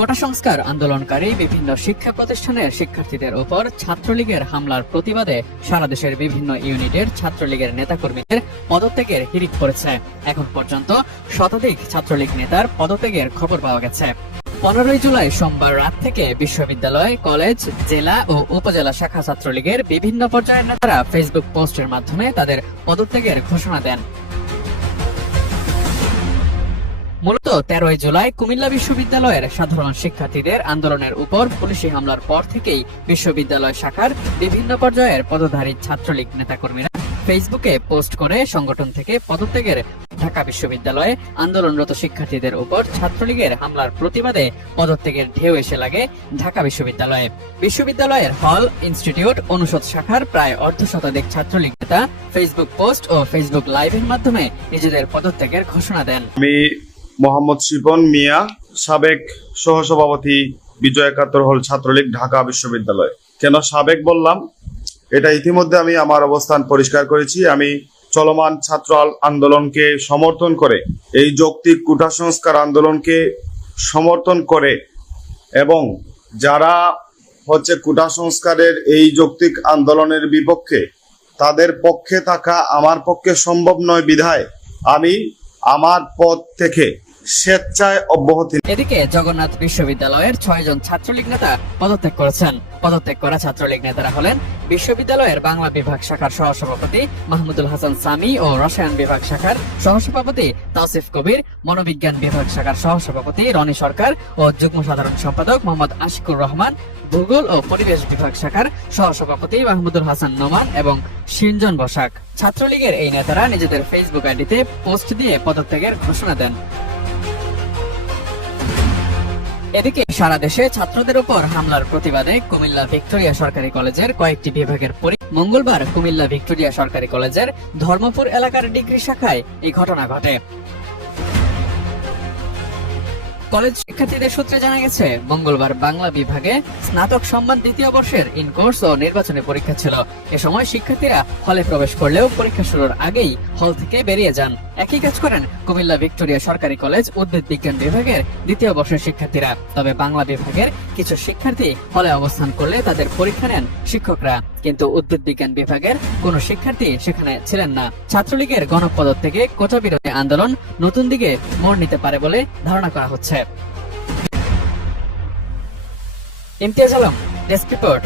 কোটা সংস্কার আন্দোলনকারী বিভিন্ন শিক্ষা প্রতিষ্ঠানের শিক্ষার্থীদের উপর ছাত্রলীগের হামলার প্রতিবাদে সারা দেশের বিভিন্ন ইউনিটের ছাত্রলীগের নেতাকর্মীদের পদত্যাগের হিড়িক পড়েছে। এখন পর্যন্ত শতাধিক ছাত্রলীগ নেতার পদত্যাগের খবর পাওয়া গেছে। 15 জুলাই সোমবার রাত থেকে বিশ্ববিদ্যালয়, কলেজ, জেলা ও উপজেলা শাখা ছাত্রলীগের বিভিন্ন পর্যায়ের নেতারা ফেসবুক পোস্টের মাধ্যমে তাদের পদত্যাগের ঘোষণা দেন। মূলত 13 জুলাই কুমিল্লা বিশ্ববিদ্যালয়ের সাধারণ শিক্ষার্থীদের আন্দোলনের উপর পুলিশি হামলার পর থেকেই বিশ্ববিদ্যালয় শাখার বিভিন্ন পর্যায়ের পদধারী ছাত্রলীগ নেতাকর্মীরা ফেসবুকে পোস্ট করে সংগঠন থেকে পদত্যাগের ঢাকা বিশ্ববিদ্যালয়ে আন্দোলনরত শিক্ষার্থীদের উপর ছাত্রলীগের হামলার প্রতিবাদে পদত্যাগের ঢেউ এসে লাগে ঢাকা বিশ্ববিদ্যালয়ে। বিশ্ববিদ্যালয়ের হল, ইনস্টিটিউট, অনুষদ শাখার প্রায় অর্ধশতাধিক ছাত্রলীগ নেতা ফেসবুক পোস্ট ও ফেসবুক লাইভের মাধ্যমে নিজেদের পদত্যাগের ঘোষণা দেন। মোহাম্মদ শিপন মিয়া, সাবেক সহসভাপতি, বিজয় একাত্তর হল ছাত্রলীগ, ঢাকা বিশ্ববিদ্যালয়। কেন সাবেক বললাম, এটা ইতিমধ্যে আমি আমার অবস্থান পরিষ্কার করেছি। আমি চলমান ছাত্র আন্দোলনকে সমর্থন করে, এই যৌক্তিক কোটা সংস্কার আন্দোলনকে সমর্থন করে এবং যারা কোটা সংস্কারের এই যৌক্তিক আন্দোলনের বিপক্ষে, তাদের পক্ষে থাকা আমার পক্ষে সম্ভব নয় বিধায় আমি আমার পদ থেকে স্বেচ্ছায় অব্যাহতি। এদিকে জগন্নাথ বিশ্ববিদ্যালয়ের 6 জন ছাত্রলীগ নেতা পদত্যাগ করেছেন। পদত্যাগ করা ছাত্রলীগ নেতারা হলেন বিশ্ববিদ্যালয়ের বাংলা বিভাগ শাখার সহসভাপতি মাহমুদুল হাসান সামি ও রসায়ন বিভাগ শাখার সহসভাপতি তাওসিফ কবির, মনোবিজ্ঞান বিভাগ শাখার সহসভাপতি রনি সরকার ও যুগ্ম সাধারণ সম্পাদক মোহাম্মদ আশিকুর রহমান, ভূগোল ও পরিবেশ বিভাগ শাখার সহসভাপতি মাহমুদুল হাসান নোমান এবং সিনজন বসাক। ছাত্রলীগের এই নেতারা নিজেদের ফেসবুক আইডিতে পোস্ট দিয়ে পদত্যাগের ঘোষণা দেন। এদিকে সারা দেশে ছাত্রদের উপর হামলার প্রতিবাদে কুমিল্লা ভিক্টোরিয়া সরকারি কলেজের কয়েকটি বিভাগের মঙ্গলবার কুমিল্লা ভিক্টোরিয়া সরকারি কলেজের ধর্মপুর এলাকার ডিগ্রি শাখায় এই ঘটনা ঘটে। কলেজ শিক্ষার্থীদের সূত্রে জানা গেছে, মঙ্গলবার বাংলা বিভাগে স্নাতক সম্মান 2য় বর্ষের ইনকোর্স ও নির্বাচনী পরীক্ষা ছিল। এ সময় শিক্ষার্থীরা হলে প্রবেশ করলেও পরীক্ষা শুরুর আগেই হল থেকে বেরিয়ে যান। একই কাজ করেন কুমিল্লা ভিক্টোরিয়া সরকারি কলেজ উদ্ভিদ বিজ্ঞান বিভাগের 2য় বর্ষের শিক্ষার্থীরা। তবে বাংলা বিভাগের কিছু শিক্ষার্থী হলে অবস্থান করলে তাদের পরীক্ষা নেন শিক্ষকরা, কিন্তু উদ্ভিদ বিজ্ঞান বিভাগের কোনো শিক্ষার্থী সেখানে ছিলেন না। ছাত্রলীগের গণপদত্যাগে কোটা বিরোধী আন্দোলন নতুন দিকে মোড় নিতে পারে বলে ধারণা করা হচ্ছে। Imtiaz Alam, desk report.